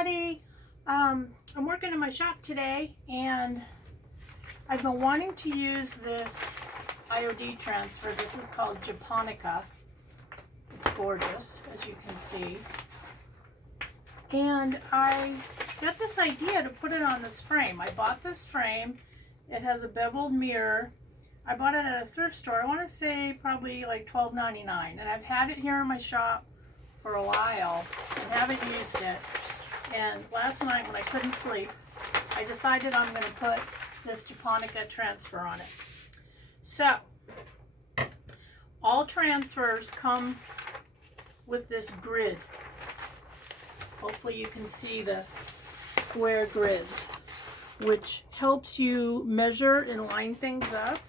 everybody. I'm working in my shop today, and I've been wanting to use this IOD transfer. This is called Japonica. It's gorgeous, as you can see. And I got this idea to put it on this frame. I bought this frame. It has a beveled mirror. I bought it at a thrift store. I want to say probably like $12.99. And I've had it here in my shop for a while and haven't used it. And last night when I couldn't sleep, I decided I'm going to put this Japonica transfer on it. So, all transfers come with this grid. Hopefully you can see the square grids, which helps you measure and line things up.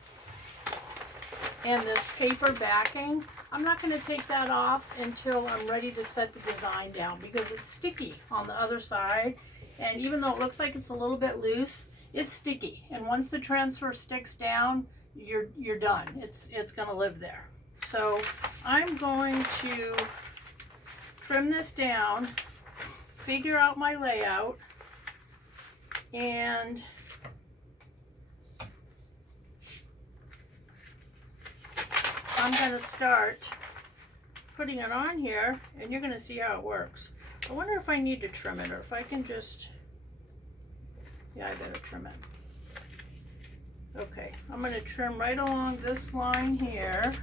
And this paper backing, I'm not going to take that off until I'm ready to set the design down, because it's sticky on the other side. And even though it looks like it's a little bit loose, it's sticky. And once the transfer sticks down, you're done. It's going to live there. So I'm going to trim this down, figure out my layout, and I'm going to start putting it on here, and you're going to see how it works. I wonder if I need to trim it, or if I can just, yeah, I better trim it. Okay, I'm going to trim right along this line here.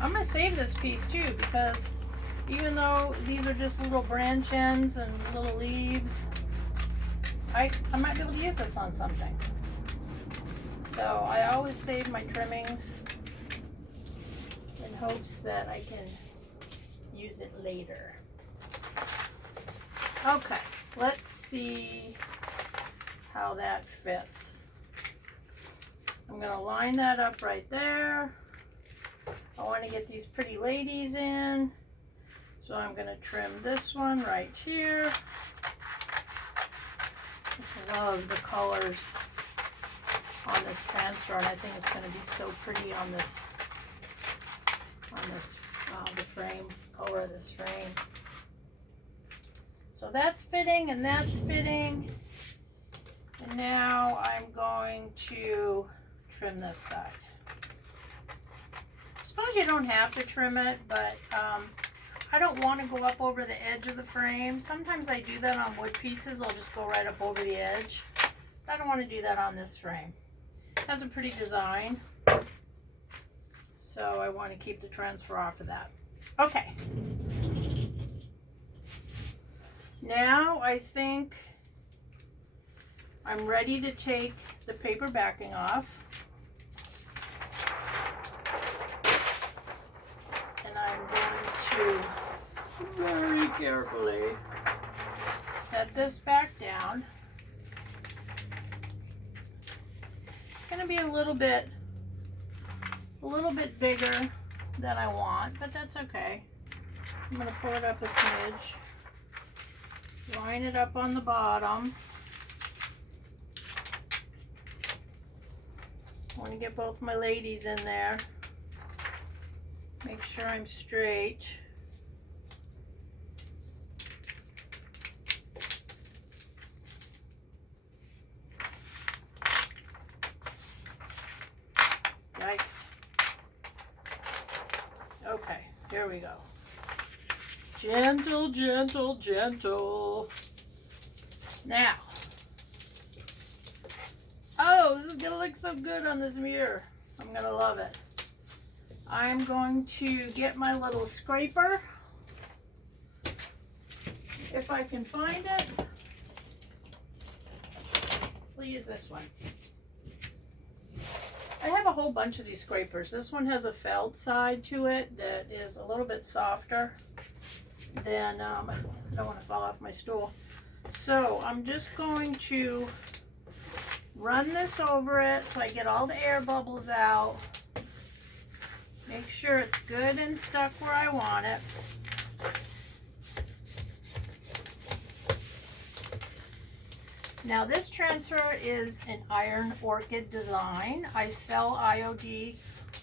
I'm going to save this piece too, because even though these are just little branch ends and little leaves, I might be able to use this on something. So I always save my trimmings in hopes that I can use it later. Okay, let's see how that fits. I'm going to line that up right there. I want to get these pretty ladies in. So I'm going to trim this one right here. I just love the colors on this transfer, and I think it's going to be so pretty on this the frame, color of this frame. So that's fitting and that's fitting. And now I'm going to trim this side. I suppose you don't have to trim it, but I don't want to go up over the edge of the frame. Sometimes I do that on wood pieces. I'll just go right up over the edge. I don't want to do that on this frame. It has a pretty design, so I want to keep the transfer off of that. Okay. Now I think I'm ready to take the paper backing off. And I'm going to very carefully set this back down. It's going to be a little bit bigger than I want, but that's okay. I'm going to pull it up a smidge, line it up on the bottom. I want to get both my ladies in there. Make sure I'm straight. Yikes. Okay, there we go. Gentle, gentle, gentle. Now. Oh, this is going to look so good on this mirror. I'm going to love it. I'm going to get my little scraper, if I can find it. We'll use this one. I have a whole bunch of these scrapers. This one has a felt side to it that is a little bit softer than, I don't want to fall off my stool. So I'm just going to run this over it so I get all the air bubbles out. Make sure it's good and stuck where I want it. Now this transfer is an iron orchid design. I sell IOD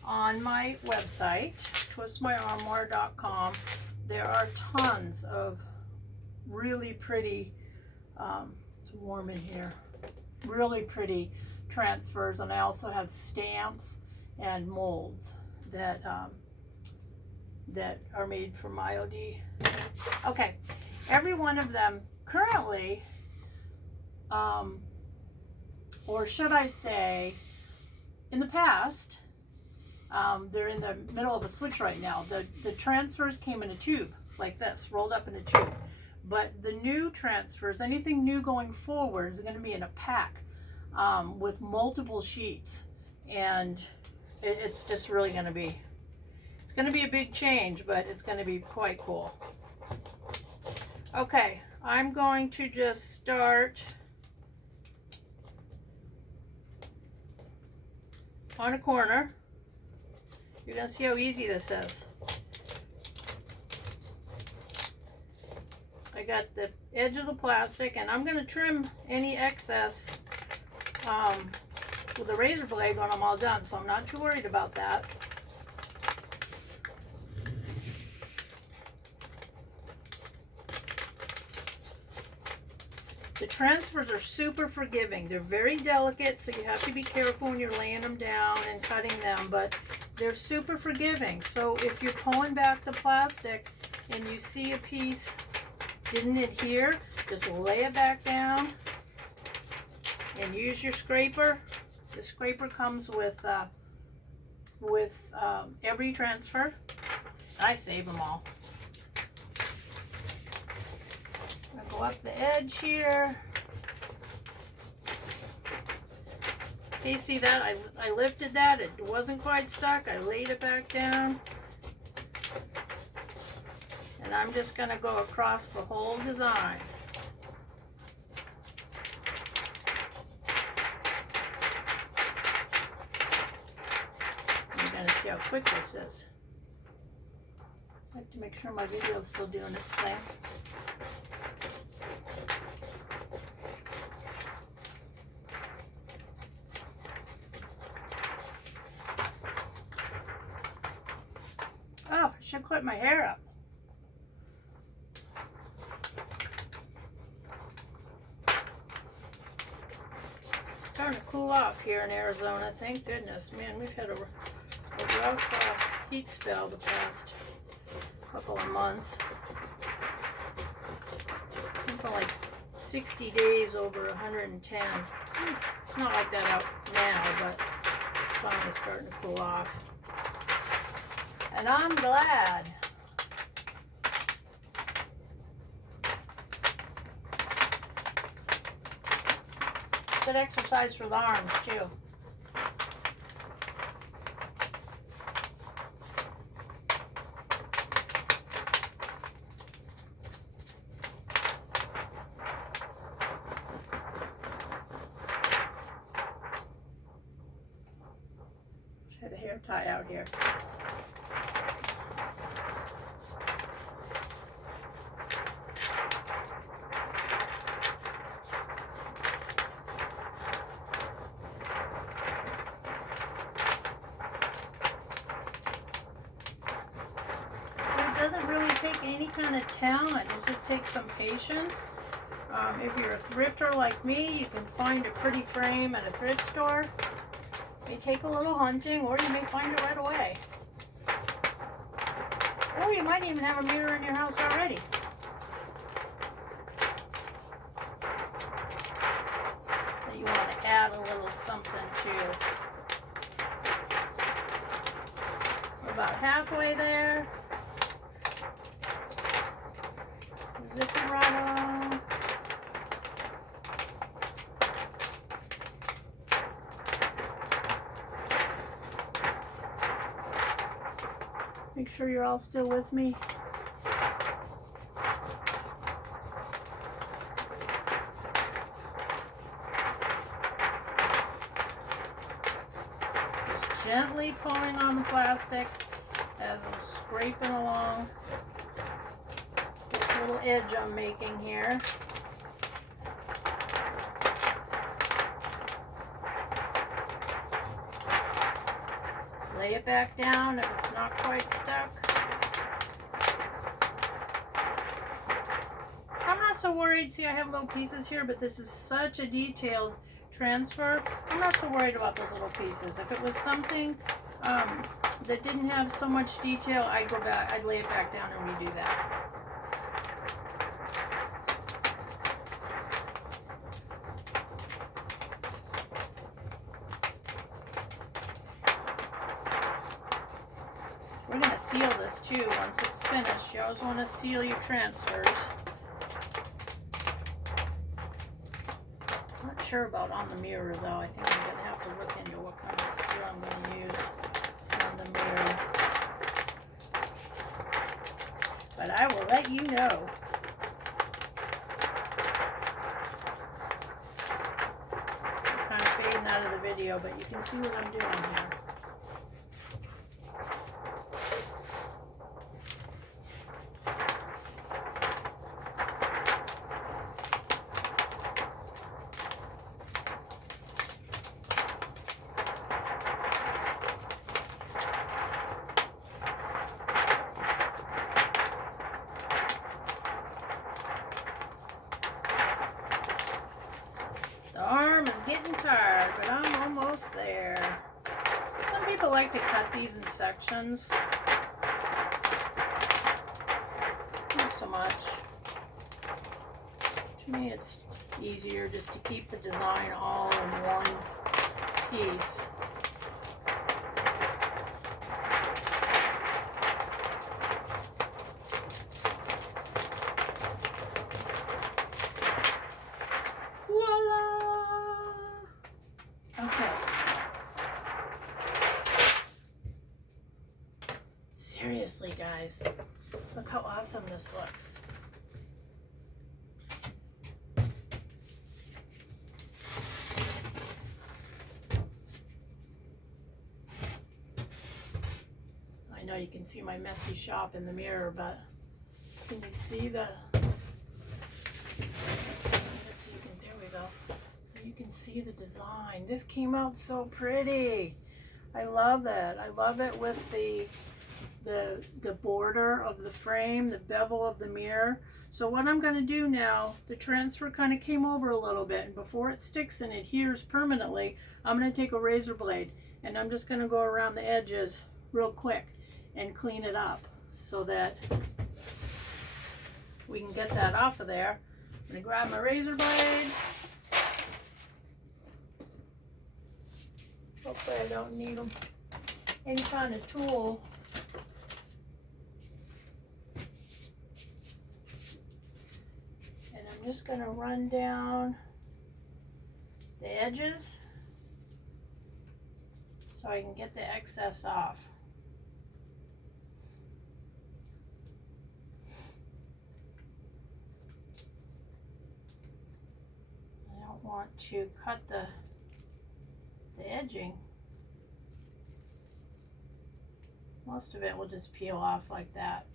on my website, twistmyarmoire.com. There are tons of really pretty, it's warm in here, really pretty transfers, and I also have stamps and molds that that are made from IOD. Okay, every one of them currently, or should I say, in the past, they're in the middle of a switch right now. The transfers came in a tube like this, rolled up in a tube. But the new transfers, anything new going forward, is going to be in a pack with multiple sheets, and it's just really going to be, it's going to be a big change, but it's going to be quite cool. Okay, I'm going to just start on a corner. You're going to see how easy this is. I got the edge of the plastic, and I'm going to trim any excess with a razor blade when I'm all done, so I'm not too worried about that. The transfers are super forgiving. They're very delicate, so you have to be careful when you're laying them down and cutting them, but they're super forgiving. So if you're pulling back the plastic and you see a piece didn't adhere, just lay it back down and use your scraper. The scraper comes with every transfer. I save them all. I'm gonna go up the edge here. Okay, you see that? I lifted that. It wasn't quite stuck. I laid it back down. And I'm just going to go across the whole design. You're going to see how quick this is. I have to make sure my video is still doing its thing. Oh, I should clip my hair up. Starting to cool off here in Arizona. Thank goodness. Man, we've had a rough heat spell the past couple of months. Something like 60 days over 110. It's not like that out now, but it's finally starting to cool off. And I'm glad. Good exercise for the arms too. Try the hair tie out here. Doesn't really take any kind of talent. It just takes some patience. If you're a thrifter like me, you can find a pretty frame at a thrift store. It may take a little hunting, or you may find it right away. Or you might even have a mirror in your house already. That you want to add a little something to. We're about halfway there. Zip it right on. Make sure you're all still with me. Just gently pulling on the plastic as I'm scraping along. Little edge I'm making here. lay it back down if it's not quite stuck. I'm not so worried. See, I have little pieces here, but this is such a detailed transfer. I'm not so worried about those little pieces. If it was something that didn't have so much detail, I'd go back, I'd lay it back down and redo that. We're going to seal this too once it's finished. You always want to seal your transfers. Not sure about on the mirror though. I think I'm going to have to look into what kind of seal I'm going to use on the mirror. But I will let you know. I'm kind of fading out of the video, but you can see what I'm doing here. The arm is getting tired, but I'm almost there. Some people like to cut these in sections. Not so much. To me, it's easier just to keep the design all in one piece. Okay. Seriously, guys, look how awesome this looks. I know you can see my messy shop in the mirror, but can you see the... Let's see, there we go. So you can see the design. This came out so pretty. I love it. I love it with the border of the frame, the bevel of the mirror. So what I'm going to do now, the transfer kind of came over a little bit, and before it sticks and adheres permanently, I'm going to take a razor blade and I'm just going to go around the edges real quick and clean it up so that we can get that off of there. I'm going to grab my razor blade. Hopefully I don't need any kind of tool. And I'm just going to run down the edges so I can get the excess off. I don't want to cut the edging. Most of it will just peel off like that.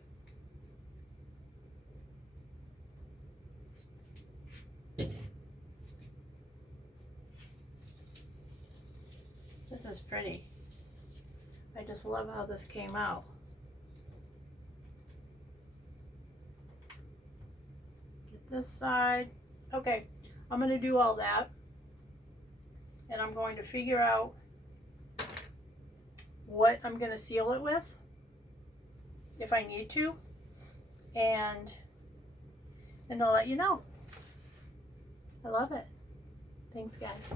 This is pretty. I just love how this came out. Get this side. Okay, I'm going to do all that. And I'm going to figure out what I'm going to seal it with, if I need to, and I'll let you know. I love it. Thanks, guys.